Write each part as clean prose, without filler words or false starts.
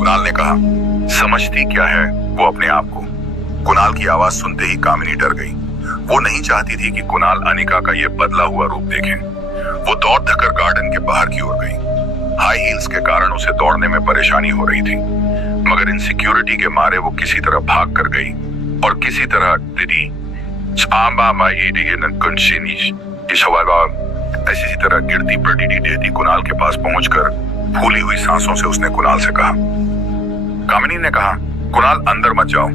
कुणाल ने कहा, समझती क्या है वो अपने आप को। कुणाल की आवाज सुनते ही कामिनी डर गई। वो नहीं चाहती थी कि कुणाल अनिका का ये बदला हुआ रूप देखे। वो दौड़ धक्कर गार्डन के बाहर की ओर गई। हाई हील्स के कारण उसे दौड़ने में परेशानी हो रही थी, मगर इनसिक्योरिटी के मारे वो किसी तरह भाग कर गई और किसी तरह दीदी ऐसी तरह गिरती पड़ती देती कुणाल के पास पहुंचकर फूली हुई सांसों से उसने कुणाल से कहा। कामिनी ने कहा, कुणाल अंदर मत जाओ।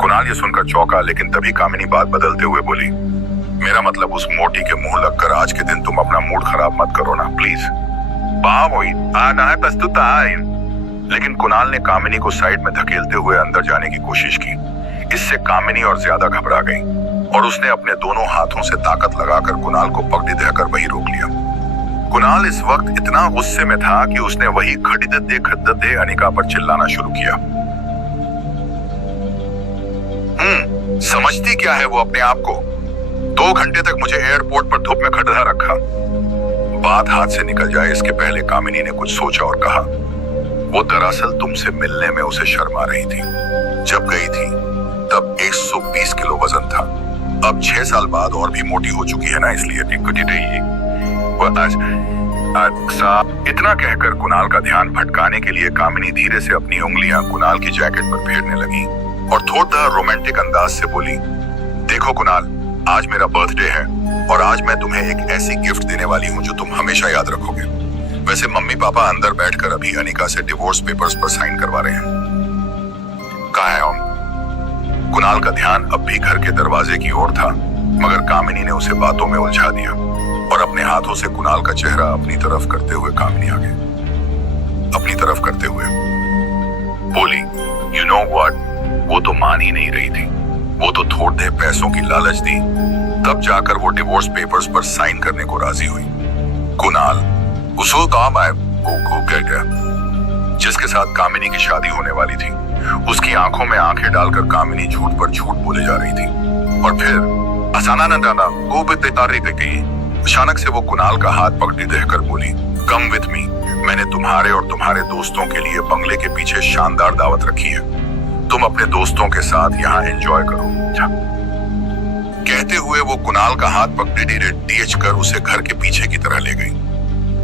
कुणाल ये सुनकर चौंका, लेकिन तभी कामिनी बात बदलते हुए बोली, मेरा मतलब उस मोटी के मुंह लगकर आज के दिन तुम अपना मूड खराब मत करो ना, प्लीज। लेकिन कुणाल ने कामिनी को साइड में धकेलते हुए अंदर जाने की कोशिश की। इससे कामिनी और ज्यादा घबरा गई और उसने अपने दोनों हाथों से ताकत लगाकर कुणाल को पकड़ी देकर वहीं रोक लिया। कुणाल इस वक्त इतना गुस्से में था कि उसने वही खड़िदे अनिका पर चिल्लाना शुरू किया। समझती क्या है वो अपने आप को। 2 घंटे तक मुझे एयरपोर्ट पर धूप में खड़ा रखा। बात हाथ से निकल जाए इसके पहले कामिनी ने कुछ सोचा और कहा, वो दरअसल तुमसे मिलने में उसे शर्म आ रही थी। जब गई थी तब 120 किलो वजन था। अब 6 साल बाद और भी मोटी हो चुकी है ना, इसलिए इतना कहकर कुणाल का ध्यान भटकाने के लिए कामिनी धीरे से अपनी उंगलियां कुणाल की जैकेट पर फेरने लगी और थोड़ा रोमांटिक अंदाज से बोली, देखो कुणाल, आज मेरा बर्थडे है और आज मैं तुम्हें एक ऐसी गिफ्ट देने वाली हूँ जो तुम हमेशा याद रखोगे। वैसे मम्मी पापा अंदर बैठकर अभी अनिका से डिवोर्स पेपर्स पर साइन करवा रहे हैं। कहाँ है ओम? कुणाल का ध्यान अब भी घर के दरवाजे की ओर था, मगर कामिनी ने उसे बातों में उलझा दिया और अपने हाथों से कुणाल का चेहरा अपनी तरफ करते हुए कामिनी आगे अपनी तरफ करते हुए बोली, यू नो व्हाट, वो तो मान ही नहीं रही थी। वो तो थोड़े पैसों की लालच दी, तब जाकर वो डिवोर्स पेपर्स पर साइन करने को राजी हुई। कुणाल उसूल काम आए वो कह गया, जिसके साथ कामिनी की शादी होने वाली थी। उसकी आंखों में आंखें डालकर कामिनी झूठ पर झूठ बोले जा रही थी और फिर अचानक से वो कुणाल का हाथ पकड़े देकर बोली, कम विथ मी, मैंने तुम्हारे और तुम्हारे दोस्तों के लिए बंगले के पीछे शानदार दावत रखी है। तुम अपने दोस्तों के साथ यहाँ एंजॉय करो। कहते हुए वो कुणाल का हाथ पकड़े डीएच कर उसे घर के पीछे की तरह ले गई।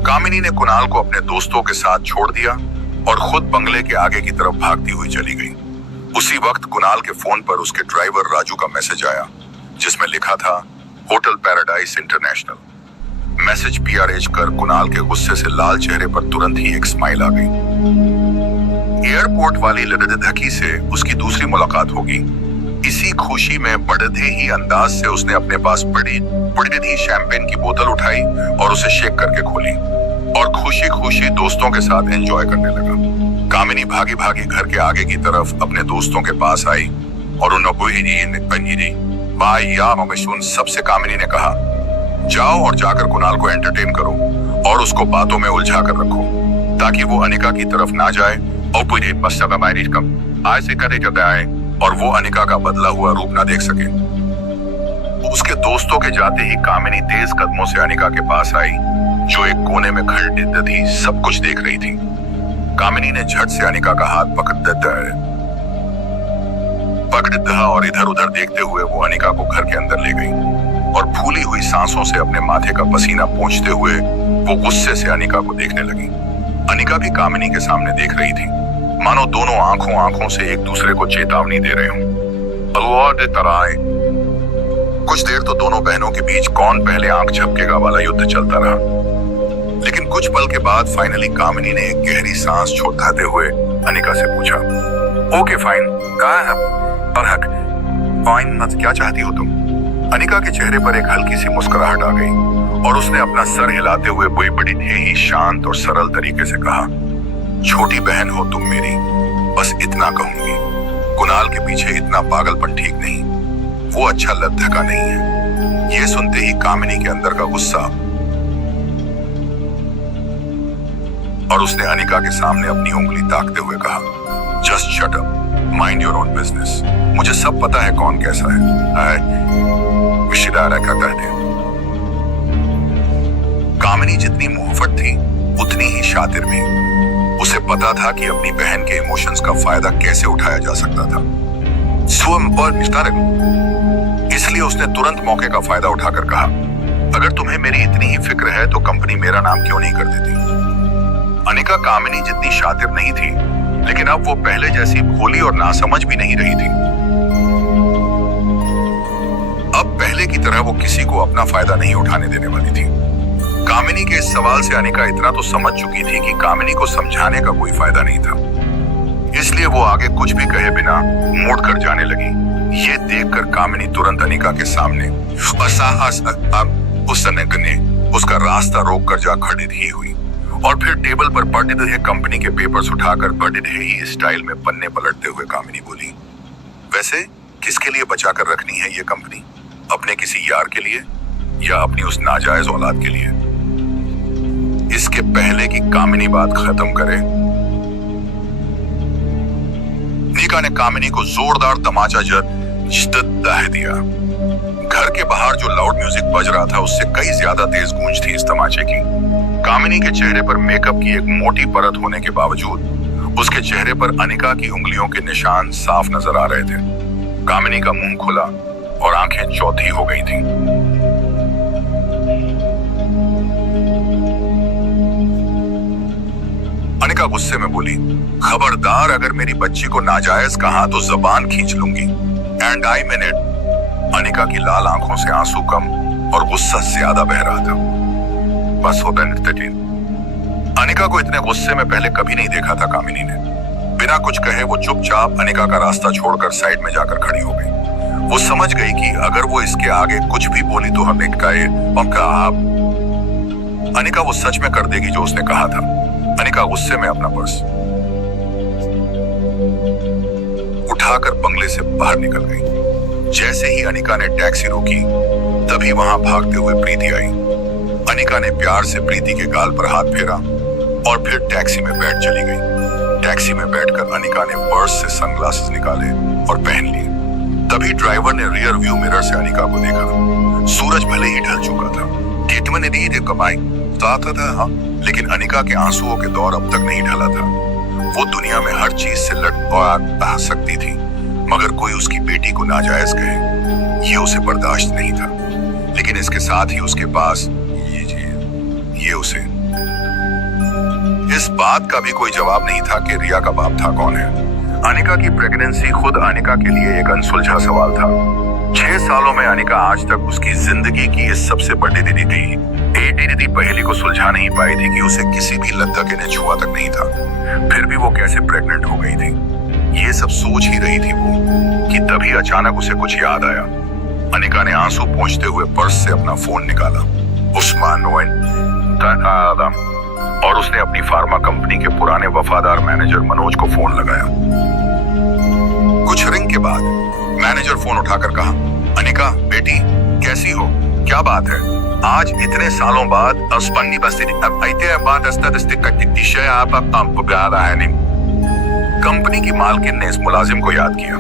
कामिनी ने कुणाल को अपने दोस्तों के साथ छोड़ दिया और खुद बंगले के आगे की तरफ भागती हुई चली गई। उसी वक्त कुणाल के फोन पर उसके ड्राइवर राजू का मैसेज आया, जिसमें लिखा था, होटल पैराडाइज इंटरनेशनल। मैसेज पीआरएच कर कुणाल के गुस्से से लाल चेहरे पर तुरंत ही एक स्माइल आ गई। एयरपोर्ट वाली लड़धकी से उसकी दूसरी मुलाकात होगी। इसी खुशी में बढ़ते ही अंदाज से उसने अपने पास पड़ी शैंपेन की बोतल उठाई और उसे शेक करके खोली और खुशी खुशी दोस्तों के साथ एंजॉय करने लगा। कामिनी भागी भागी घर के आगे की तरफ अपने दोस्तों के पास आई और उन सबसे कामिनी ने कहा, जाओ और जाकर कुणाल को एंटरटेन करो और उसको बातों में उलझा कर रखो ताकि वो अनिका की तरफ ना जाए और वो अनिका का बदला हुआ रूप ना देख सके। उसके दोस्तों के जाते ही कामिनी तेज कदमों से अनिका के पास आई, जो एक कोने में खड़ी थी, सब कुछ देख रही थी। कामिनी ने झट से अनिका का हाथ पकड़ दिया और इधर उधर देखते हुए वो अनिका को घर के अंदर ले गई और फूली हुई सांसों से अपने माथे का पसीना पोंछते हुए वो गुस्से से अनिका को देखने लगी। अनिका भी कामिनी के सामने देख रही थी, मानो दोनों आंखों से एक दूसरे को चेतावनी दे रहे हों। कुछ देर तो दोनों बहनों के बीच कौन पहले आंख झपकेगा वाला युद्ध चलता रहा, लेकिन कुछ पल के बाद फाइनली कामिनी ने एक गहरी सांस छोड़ते हुए अनिका से पूछा, ओके फाइन, कहा है फाइन, क्या चाहती हो तुम? अनिका के चेहरे पर एक हल्की सी मुस्कुराहट आ गई और उसने अपना सर हिलाते हुए बड़ी ही शांत और सरल तरीके से कहा, छोटी बहन हो तुम मेरी, बस इतना कहूंगी। कुणाल के पीछे इतना पागलपन ठीक नहीं, वो अच्छा लद्दका नहीं है। ये सुनते ही कामिनी के अंदर का गुस्सा और उसने अनिका के सामने अपनी उंगली ताकते हुए कहा, just shut up, mind your own business. मुझे सब पता है कौन कैसा है। विशिदारा क्या कहते हैं। कामिनी जितनी मुंहफट थी उतनी ही शातिर भी। उसे उसे पता था कि अपनी बहन के इमोशंस का फायदा कैसे उठाया जा सकता था। स्वयं पर इसलिए उसने तुरंत मौके का फायदा उठाकर कहा, अगर तुम्हें मेरी इतनी ही फिक्र है तो कंपनी मेरा नाम क्यों नहीं कर देती। अनिका कामिनी जितनी शातिर नहीं थी, लेकिन अब वो पहले जैसी भोली और नासमझ भी नहीं रही थी। अब पहले की तरह वो किसी को अपना फायदा नहीं उठाने देने वाली थी। कामिनी के इस सवाल से अनिका इतना तो समझ चुकी थी कि कामिनी को समझाने का कोई फायदा नहीं था, इसलिए वो आगे कुछ भी कहे बिना मुड़कर जाने लगी। ये देखकर कामिनी तुरंत अनिका के सामने उसका रास्ता रोककर जा खड़ी ही हुई और फिर टेबल पर पड़े रहे कंपनी के पेपर्स उठाकर बड़े ही स्टाइल में पन्ने पलटते हुए कामिनी बोली, वैसे किसके लिए बचाकर रखनी है ये कंपनी? अपने किसी यार के लिए या अपनी उस नाजायज औलाद के लिए? इसके पहले कि कामिनी बात खत्म करे, निका ने कामिनी को जोरदार तमाचा दह दिया। घर के बाहर जो लाउड म्यूजिक बज रहा था उससे कई ज्यादा तेज गूंज थी इस तमाचे की। कामिनी के चेहरे पर मेकअप की एक मोटी परत होने के बावजूद उसके चेहरे पर अनिका की उंगलियों के निशान साफ नजर आ रहे थे। कामिनी का मुंह खुला और आंखें चौधी हो गई थीं। अनिका गुस्से में बोली, खबरदार, अगर मेरी बच्ची को नाजायज कहा तो जबान खींच लूंगी। And I mean it. Anika की लाल आंखों से आंसू कम और गुस्सा ज्यादा बह रहा था। बस होता है। अनिका को इतने गुस्से में पहले कभी नहीं देखा था कामिनी ने। बिना कुछ कहे वो चुपचाप अनिका का रास्ता छोड़कर साइड में जाकर खड़ी हो गई। वो समझ गई कि अगर वो इसके आगे कुछ भी बोली तो हम अनिका वो सच में कर देगी जो उसने कहा था। अनिका गुस्से में अपना पर्स उठाकर बंगले से बाहर निकल गई। जैसे ही अनिका ने टैक्सी रोकी, तभी वहां भागते हुए प्रीति आई। अनिका ने प्यार से प्रीति के गाल पर हाथ फेरा और फिर टैक्सी में बैठ चली गई। टैक्सी में बैठकर अनिका ने पर्स से सनग्लासेस निकाले और पहन लिए। तभी ड्राइवर ने रियर व्यू मिरर से अनिका को देखा। सूरज भले ही ढल चुका था, गेटमैन ने दी कमाई था, लेकिन अनिका के आंसुओं के दौर अब तक नहीं ढला था। वो दुनिया में हर चीज से लड़ सकती थी, मगर कोई उसकी बेटी को नाजायज कहे ये उसे बर्दाश्त नहीं था। लेकिन इसके साथ ही उसके पास ये उसे इस बात का भी कोई जवाब नहीं था कि रिया का बाप था कौन है। अनिका की प्रेगनेंसी खुद अनिका के लिए एक अनसुलझा सवाल था। 6 सालों में अनिका आज तक उसकी जिंदगी की इस सबसे बड़ी दीदी पहेली को सुलझा नहीं पाई थी कि उसे किसी भी लड़के ने छुआ तक नहीं था। फिर भी वो कैसे प्रेग्नेंट हो गई थी, ये सब सोच ही रही थी वो कि तभी अचानक उसे कुछ याद आया। अनिका ने आंसू पोंछते हुए पर्स से अपना फोन निकाला और उसने अपनी फार्मा कंपनी के पुराने वफादार मैनेजर मनोज को फोन लगाया। कुछ रिंग के बाद मैनेजर फोन उठाकर कहा, अनिका बेटी कैसी हो, क्या बात है? आज इतने सालों बाद कंपनी की मालकिन ने इस मुलाजिम को याद किया।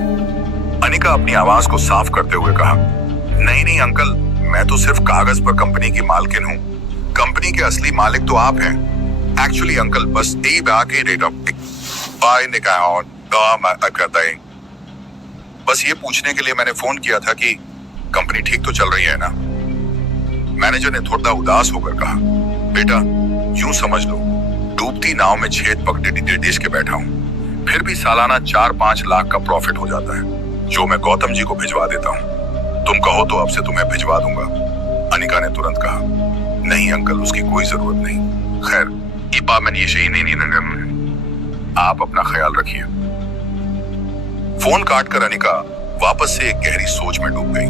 अनिका अपनी आवाज को साफ करते हुए कहा, नहीं अंकल, मैं तो सिर्फ कागज पर कंपनी की मालकिन हूँ। कंपनी के असली मालिक तो आप हैं। एक्चुअली अंकल, बस बस ये पूछने के लिए मैंने फोन किया था कि कंपनी ठीक तो चल रही है ना? मैनेजर ने थोड़ा उदास होकर कहा, बेटा यूं समझ लो, डूबती नाव में छेद पकड़े देश के बैठा हूँ। फिर भी सालाना 4-5 लाख का प्रॉफिट हो जाता है, जो मैं गौतम जी को भिजवा देता हूँ। तुम कहो तो अब से तुम्हें भिजवा दूंगा। अनिका ने तुरंत कहा, नहीं अंकल, उसकी कोई जरूरत नहीं। खैर, आप अपना ख्याल रखिए। फोन काटकर अनिका वापस से एक गहरी सोच में डूब गई।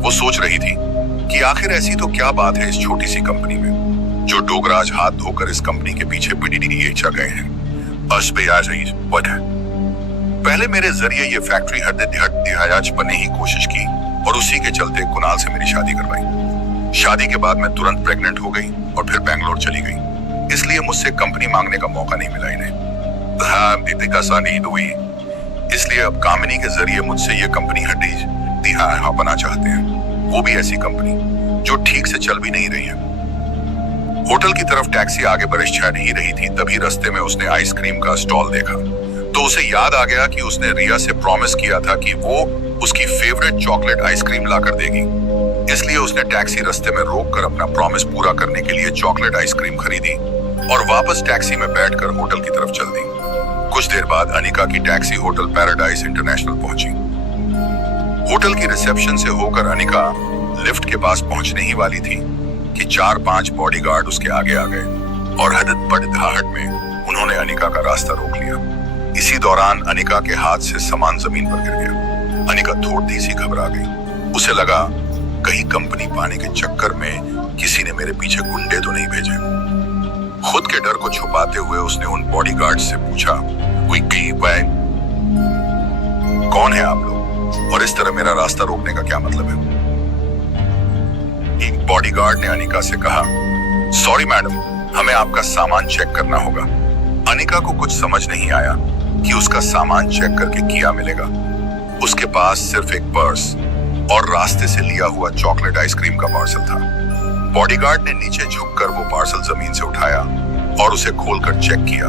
वो सोच रही थी कि आखिर ऐसी तो क्या बात है इस छोटी सी कंपनी में जो डोगराज हाथ धोकर इस कंपनी के पीछे पिटी गए हैं। पहले मेरे जरिए ये फैक्ट्री हद बनने की कोशिश की और उसी के चलते कुणाल से मेरी शादी करवाई। शादी के बाद मैं तुरंत प्रेग्नेंट हो गई और फिर बैंगलोर चली गई, इसलिए मुझसे कंपनी मांगने का मौका नहीं मिला इन्हें। इसलिए अब कामिनी के जरिए मुझसे ये कंपनी बना चाहते हैं, वो भी ऐसी कंपनी जो ठीक से चल भी नहीं रही है। होटल की तरफ टैक्सी आगे बढ़ ही रही थी, तभी रास्ते में उसने आइसक्रीम का स्टॉल देखा। तो उसे याद आ गया कि उसने रिया से प्रॉमिस किया था कि वो उसकी फेवरेट चॉकलेट आइसक्रीम लाकर देगी। इसलिए उसने टैक्सी रास्ते में रोककर अपना प्रॉमिस पूरा करने के लिए चॉकलेट आइसक्रीम खरीदी और वापस टैक्सी में बैठकर होटल की तरफ चल दी। कुछ देर बाद अनिका की टैक्सी होटल पैराडाइज इंटरनेशनल पहुंची। होटल की रिसेप्शन से होकर अनिका लिफ्ट के पास पहुंचने ही वाली थी कि 4-5 बॉडीगार्ड उसके आगे आ गए और हड़बड़ाहट में उन्होंने अनिका का रास्ता रोक लिया। इसी दौरान अनिका के हाथ से सामान जमीन पर गिर गया। अनिका थोड़ी सी घबरा गई। उसे लगा कहीं कंपनी पाने के चक्कर में किसी ने मेरे पीछे गुंडे तो नहीं भेजे। खुद के डर को छुपाते हुए उसने उन बॉडीगार्ड से पूछा, कौन है आप लोग और इस तरह मेरा रास्ता रोकने का क्या मतलब है? एक बॉडीगार्ड ने अनिका से कहा, सॉरी मैडम, हमें आपका सामान चेक करना होगा। अनिका को कुछ समझ नहीं आया कि उसका सामान चेक करके क्या मिलेगा। उसके पास सिर्फ एक पर्स और रास्ते से लिया हुआ चॉकलेट आइसक्रीम का पार्सल था। बॉडीगार्ड ने नीचे झुककर वो पार्सल जमीन से उठाया और उसे खोलकर चेक किया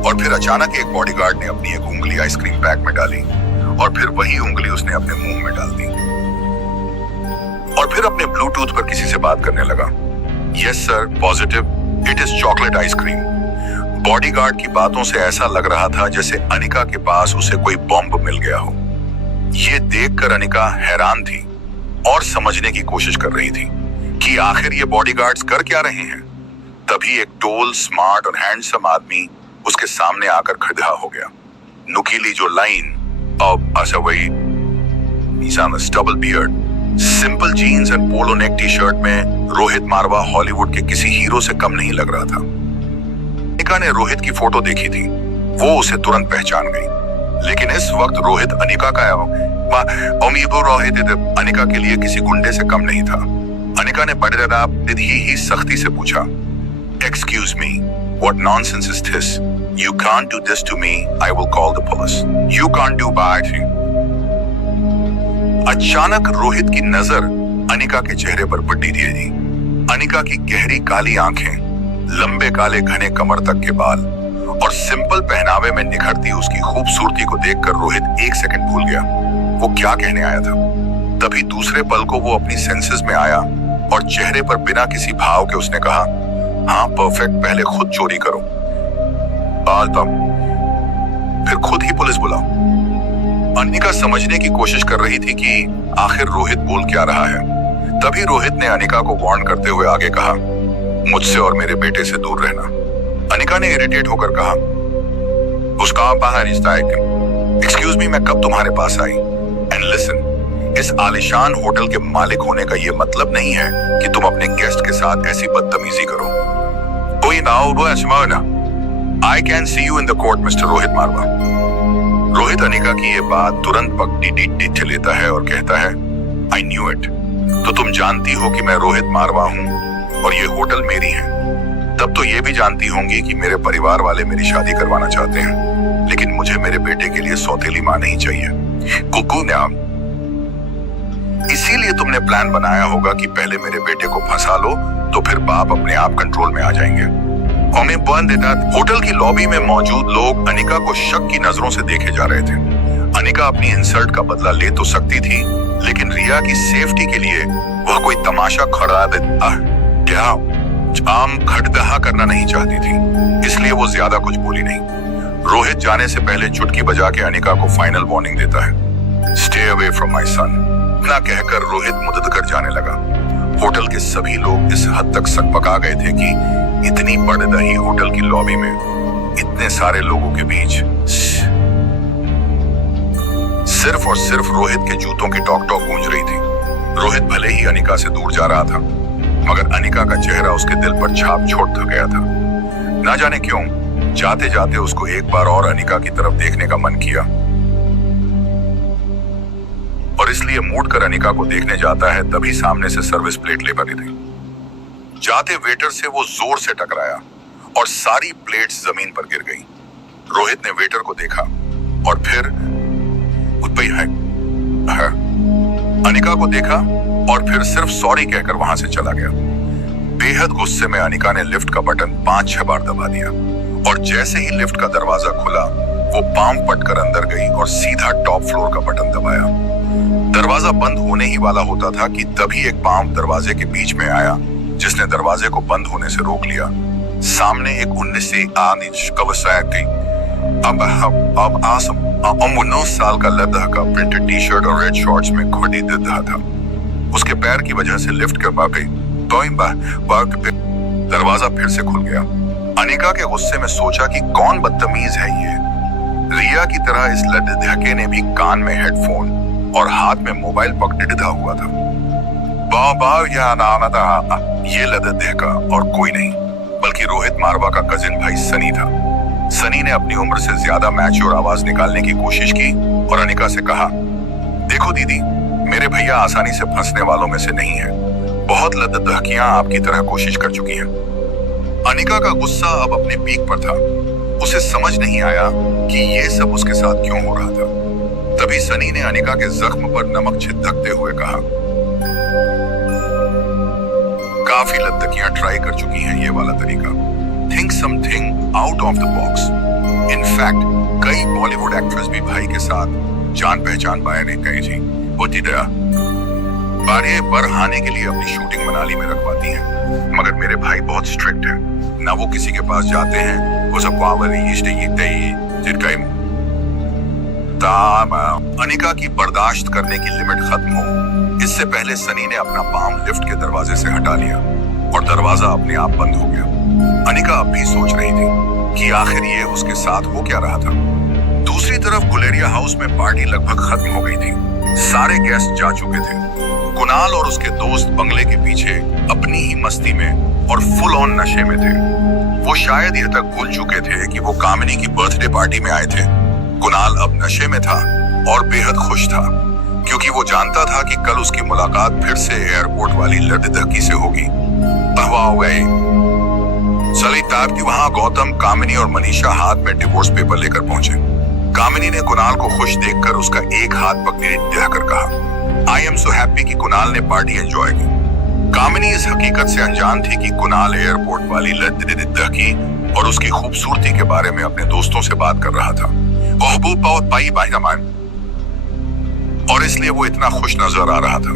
और फिर अचानक एक बॉडीगार्ड ने अपनी एक उंगली आइसक्रीम पैक में डाली और फिर वही उंगली उसने अपने मुंह में डाल दी और फिर अपने ब्लूटूथ पर किसी से बात करने लगा। Yes sir, positive, it is chocolate ice cream. Bodyguard की बातों से ऐसा लग रहा था जैसे अनिका के पास उसे कोई बॉम्ब मिल गया हो। ये देखकर अनिका हैरान थी और समझने की कोशिश कर रही थी कि आखिर ये बॉडीगार्ड्स कर क्या रहे हैं। तभी एक टोल, स्मार्ट और हैंडसम आदमी उसके सामने आकर खड़ा हो गया। नुकीली जो line, double beard, simple jeans and polo neck T shirt में रोहित मारवा हॉलीवुड के किसी हीरो से कम नहीं लग रहा था। अनिका ने रोहित की फोटो देखी थी, वो उसे तुरंत पहचान गई। लेकिन इस वक्त रोहित अनिका का रोहित अनिका के लिए किसी गुंडे से कम नहीं था। अनिका ने बड़े ही सख्ती से पूछा, excuse me, what nonsense is this? You can't do this to me, I will call the police. You can't do bad thing. अचानक रोहित की नजर अनिका के चेहरे पर पड़ी थी। अनिका की गहरी काली आंखें, लंबे काले घने कमर तक के बाल और सिंपल पहनावे में निखरती उसकी खूबसूरती को देखकर रोहित एक सेकंड भूल गया वो क्या कहने आया था। तभी दूसरे पल को वो अपनी सेंसेस में आया और चेहरे पर बिना किसी भाव के उसने कहा, हाँ परफेक्ट, पहले खुद चोरी करो, फिर खुद ही पुलिस बुलाओ। अनिका समझने की कोशिश कर रही थी कि आखिर रोहित बोल क्या रहा है। तभी रोहित ने अनिका को वार्न करते हुए आगे कहा, मुझसे और मेरे बेटे से दूर रहना। अनिका ने इरिटेट होकर कहा, उसका बाहर रिश्ता है। एक्सक्यूज मी, मैं कब तुम्हारे पास आई? एंड लिसन, इस आलिशान होटल के मालिक होने का ये मतलब नहीं है कि तुम अपने गेस्ट के साथ ऐसी बदतमीजी करो। I can see you in the court mister Rohit Marwa. Rohit Anika की ये बात तुरंत पकड़ लेता है और कहता है, आई न्यू इट। तो तुम जानती हो कि मैं रोहित मारवा हूँ और ये होटल मेरी है। तब तो ये भी जानती होंगी कि मेरे परिवार वाले मेरी शादी करवाना चाहते हैं, लेकिन मुझे मेरे बेटे के लिए सौतेली माँ नहीं चाहिए। कुकू न्याम, इसीलिए तुमने प्लान बनाया होगा कि पहले मेरे बेटे को फंसा लो तो फिर बाप अपने आप कंट्रोल में आ जाएंगे। होटल की लॉबी में मौजूद लोग अनिका को शक की नजरों से देखे जा रहे थे। अनिका अपनी इंसल्ट का बदला ले तो सकती थी, लेकिन रिया की सेफ्टी के लिए वह कोई तमाशा खड़दहा करना नहीं चाहती थी, इसलिए वो ज्यादा कुछ बोली नहीं। रोहित जाने से पहले चुटकी बजा के अनिका को फाइनल वार्निंग देता है, stay away from my son. इतना कहकर रोहित मुद्दत कर जाने लगा। होटल के सभी लोग इस हद तक सकपका गए थे कि इतनी बड़दही होटल की लॉबी में इतने सारे लोगों के बीच सिर्फ और सिर्फ रोहित के जूतों की टॉक टॉक गूंज रही थी। रोहित भले ही अनिका से दूर जा रहा था, मगर अनिका का चेहरा उसके दिल पर छाप छोड़ गया था। ना जाने क्यों जाते जाते उसको एक बार और अनिका की तरफ देखने का मन किया और इसलिए मुड़ कर अनिका को देखने जाता है, तभी सामने से सर्विस प्लेट ले पड़ी थी। जाते वेटर से वो जोर से टकराया और सारी प्लेट्स जमीन पर गिर गई। रोहित ने वेटर को देखा और फिर अनिका को देखा और फिर सिर्फ सॉरी कहकर वहां से चला गया। बेहद गुस्से में अनिका ने लिफ्ट का बटन 5-6 बार दबा दिया और जैसे ही लिफ्ट का दरवाजा खुला वो पांव पटकर अंदर गई और सीधा टॉप फ्लोर का बटन दबाया। दरवाजा बंद होने ही वाला होता था कि तभी एक पांव दरवाजे के बीच में आया जिसने दरवाजे को बंद होने से रोक लिया। सामने एक 19 साल का लद्दाख का प्रिंटेड टी शर्ट और रेड शॉर्ट्स में घुड़ी दे रहा था। उसके पैर की वजह से लिफ्ट के दरवाजा फिर से खुल गया। अनिका के गुस्से में सोचा कि कौन बदतमीज है ये। रिया की तरह इस लद्दाखे ने भी कान में हेडफोन और हाथ में मोबाइल पकड़े हुआ था। ये लद्दाखा और कोई नहीं बल्कि रोहित मारवा का कजिन भाई सनी था। सनी ने अपनी उम्र से ज्यादा मैच्योर आवाज निकालने की कोशिश की और अनिका से कहा, देखो दीदी, मेरे भैया आसानी से फंसने वालों में से नहीं है। बहुत लद्दाखियां आपकी तरह कोशिश कर चुकी हैं। अनिका का गुस्सा अब अपने पीक पर था। उसे समझ नहीं आया कि ये सब उसके साथ क्यों हो रहा था। तभी सनी ने अनिका के जख्म पर नमक छिड़कते हुए कहा, काफी लद्दाखियां ट्राई कर चुकी हैं ये वाला तरीका। Think something out of the box. In fact कई बॉलीवुड एक्ट्रेस भी भाई के साथ जान पहचान पाया नहीं गई थी। होती दया बारे बरहाने के लिए अपनी शूटिंग मनाली में रखवाती हैं, मगर मेरे भाई बहुत स्ट्रिक्ट है। ना वो किसी के पास जाते हैं, वो सब अनिका की बर्दाश्त करने की लिमिट खत्म हो इससे पहले सनी ने अपना पाम लिफ्ट के दरवाजे से हटा लिया और दरवाजा अपने आप बंद हो गया। अनिका अब भी सोच रही थी कि आखिर ये उसके साथ हो क्या रहा था। दूसरी तरफ गुलेरिया हाउस में पार्टी लगभग खत्म हो गई थी। सारे गेस्ट जा चुके थे। कुणाल और उसके दोस्त बंगले के पीछे अपनी ही मस्ती में और फुल ऑन नशे में थे। वो शायद ये तक भूल चुके थे कि वो कामिनी की बर्थडे पार्टी में आए थे। कुणाल अब नशे में था और बेहद खुश था क्योंकि वो जानता था कि कल उसकी मुलाकात फिर से एयरपोर्ट वाली लद्दाखी से होगी। वहां गौतम, कामिनी और मनीषा हाथ में डिवोर्स पेपर लेकर पहुंचे। कामिनी ने कुणाल को खुश देखकर उसका एक हाथ पकड़े देकर कहा, आई एम सो हैप्पी कि कुणाल ने पार्टी एंजॉय की। कामिनी इस हकीकत से अनजान थी कि कुणाल एयरपोर्ट वाली लद्दाखी और उसकी खूबसूरती के बारे में अपने दोस्तों से बात कर रहा था और इसलिए वो इतना खुश नजर आ रहा था।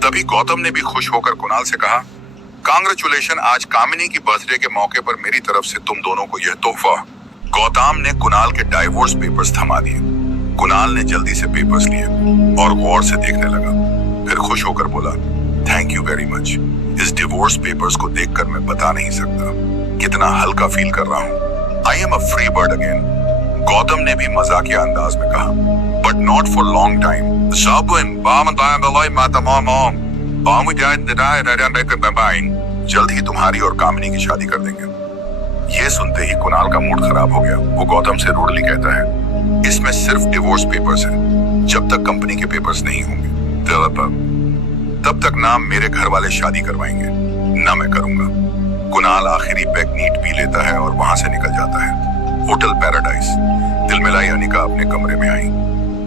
तभी गौतम ने भी खुश होकर कुणाल से कहा, कांग्रेचुलेशन, आज कामिनी की बर्थडे के मौके पर मेरी तरफ से तुम दोनों को यह तोहफा। गौतम ने कुणाल के डाइवोर्स पेपर्स थमा दिए। कुणाल ने जल्दी से पेपर्स लिए और गौर से देखने लगा, फिर खुश होकर बोला, थैंक यू वेरी मच। इस डिवोर्स पेपर्स को देखकर मैं बता नहीं सकता कितना हल्का फील कर रहा हूँ। I am a free bird again. Gautam ने भी मजाकिया अंदाज में कहा, but not for long time. जल्द ही तुम्हारी और कामिनी की शादी कर देंगे। ये सुनते ही कुणाल का मूड खराब हो गया। वो गौतम से रूडली कहता है, इसमें सिर्फ डिवोर्स पेपर्स हैं। जब तक कंपनी के पेपर्स नहीं होंगे तब तक ना मेरे घर वाले शादी करवाएंगे ना मैं करूंगा। कुणाल आखिरी पैक नीट पी लेता है और वहां से निकल जाता है। Hotel paradise. दिलमिलाई अनिका अपने कमरे में आई।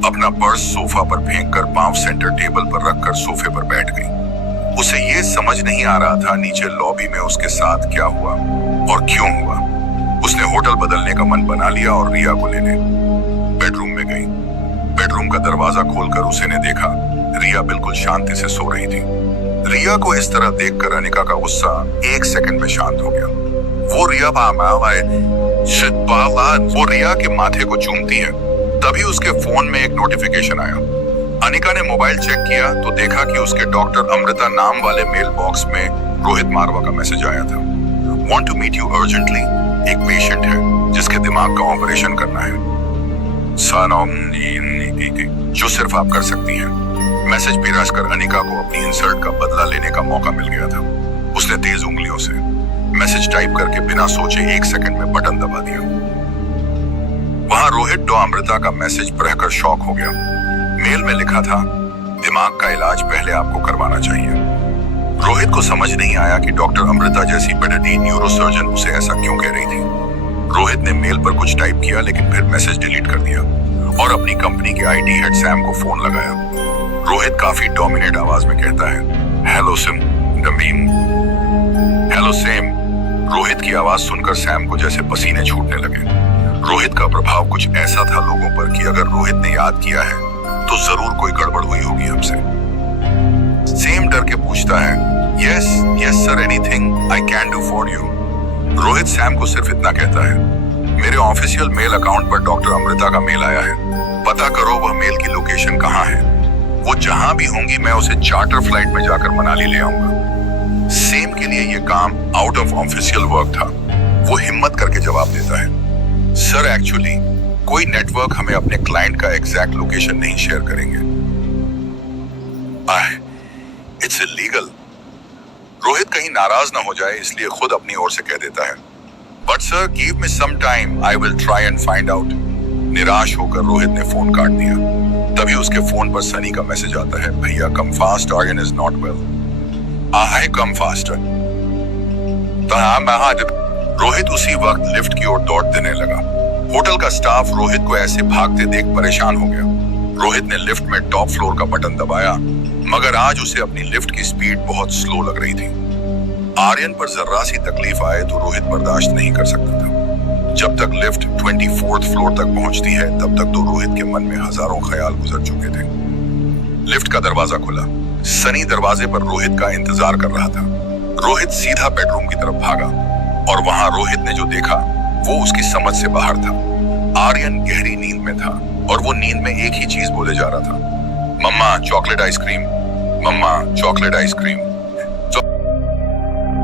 अपना पर्स सोफा पर फेंककर पांव सेंटर टेबल पर रखकर सोफे पर बैठ गई। उसे ये समझ नहीं आ रहा था नीचे लॉबी में उसके साथ क्या हुआ और क्यों हुआ। उसने होटल बदलने का मन बना लिया और रिया को लेने बेडरूम में गई। बेडरूम का दरवाजा खोलकर उसे ने देखा रिया बिल्कुल शांति से सो रही थी। रिया को इस तरह देखकर अनिका का गुस्सा 1 सेकंड में शांत हो गया। वो रिया के माथे को चूमती है। तभी उसके फोन में एक नोटिफिकेशन आया। अनिका ने मोबाइल चेक किया तो देखा कि उसके डॉक्टर अमृता नाम वाले मेल बॉक्स में रोहित मारवा का मैसेज आया था। Want to meet you urgently. एक पेशेंट है जिसके दिमाग का ऑपरेशन करना है, जो सिर्फ आप कर सकती हैं। मैसेज पिराज कर अनिका को अपनी इंसल्ट का बदला लेने का मौका मिल गया था। उसने तेज उंगलियों से मैसेज टाइप करके बिना सोचे 1 सेकंड में बटन दबा दिया। वहां रोहित डॉ अमृता का मैसेज पढ़कर शॉक हो गया। मेल में लिखा था, दिमाग का इलाज पहले आपको करवाना चाहिए। रोहित को समझ नहीं आया कि डॉक्टर अमृता जैसी बड़ी न्यूरोसर्जन उसे ऐसा क्यों कह रही थी। रोहित ने मेल पर कुछ टाइप किया लेकिन फिर मैसेज डिलीट कर दिया और अपनी कंपनी के IT हेड सैम को फोन लगाया। रोहित काफी डोमिनेट आवाज में कहता है, hello Sam, Naveen. Hello Sam. Rohit की आवाज सुनकर सैम को जैसे पसीने छूटने लगे। रोहित का प्रभाव कुछ ऐसा था लोगों पर कि अगर रोहित ने याद किया है तो जरूर कोई गड़बड़ हुई होगी हमसे। सेम डर के पूछता है, yes yes sir, anything I can do for you. Rohit Sam को सिर्फ इतना कहता है, मेरे ऑफिशियल मेल अकाउंट पर डॉक्टर अमृता का मेल आया है, पता करो वह मेल की लोकेशन कहाँ है। वो जहां भी होंगी मैं उसे चार्टर फ्लाइट में जाकर मनाली ले आऊंगा। सेम के लिए यह काम आउट ऑफ ऑफिशियल वर्क था। वो हिम्मत करके जवाब देता है, सर एक्चुअली कोई नेटवर्क हमें अपने क्लाइंट का एग्जैक्ट लोकेशन नहीं शेयर करेंगे। It's illegal. रोहित कहीं नाराज ना हो जाए इसलिए खुद अपनी ओर से कह देता है, but sir give me some time, I will try and find out. निराश होकर रोहित ने फोन काट दिया। तभी उसके फोन पर सनी का मैसेज आता है, भैया come fast, Aryan is not well. I come faster. Rohit उसी वक्त लिफ्ट की ओर दौड़ देने लगा। होटल का स्टाफ रोहित को ऐसे भागते देख परेशान हो गया। रोहित ने लिफ्ट में टॉप फ्लोर का बटन दबाया, मगर आज उसे अपनी लिफ्ट की स्पीड बहुत स्लो लग रही थी। आर्यन पर जर्रा सी तकलीफ आए तो रोहित बर्दाश्त नहीं कर सकता था। जब तक लिफ्ट 24th फ्लोर तक पहुंचती है तब तक तो रोहित के मन में हजारों ख्याल गुजर चुके थे। लिफ्ट का दरवाजा खुला। सनी दरवाजे पर रोहित का इंतजार कर रहा था। रोहित सीधा बेडरूम की तरफ भागा और वहां रोहित ने जो देखा वो उसकी समझ से बाहर था। आर्यन गहरी नींद में था और वो नींद में एक ही चीज बोले जा रहा था, मम्मा चॉकलेट आइसक्रीम, मम्मा चॉकलेट आइसक्रीम।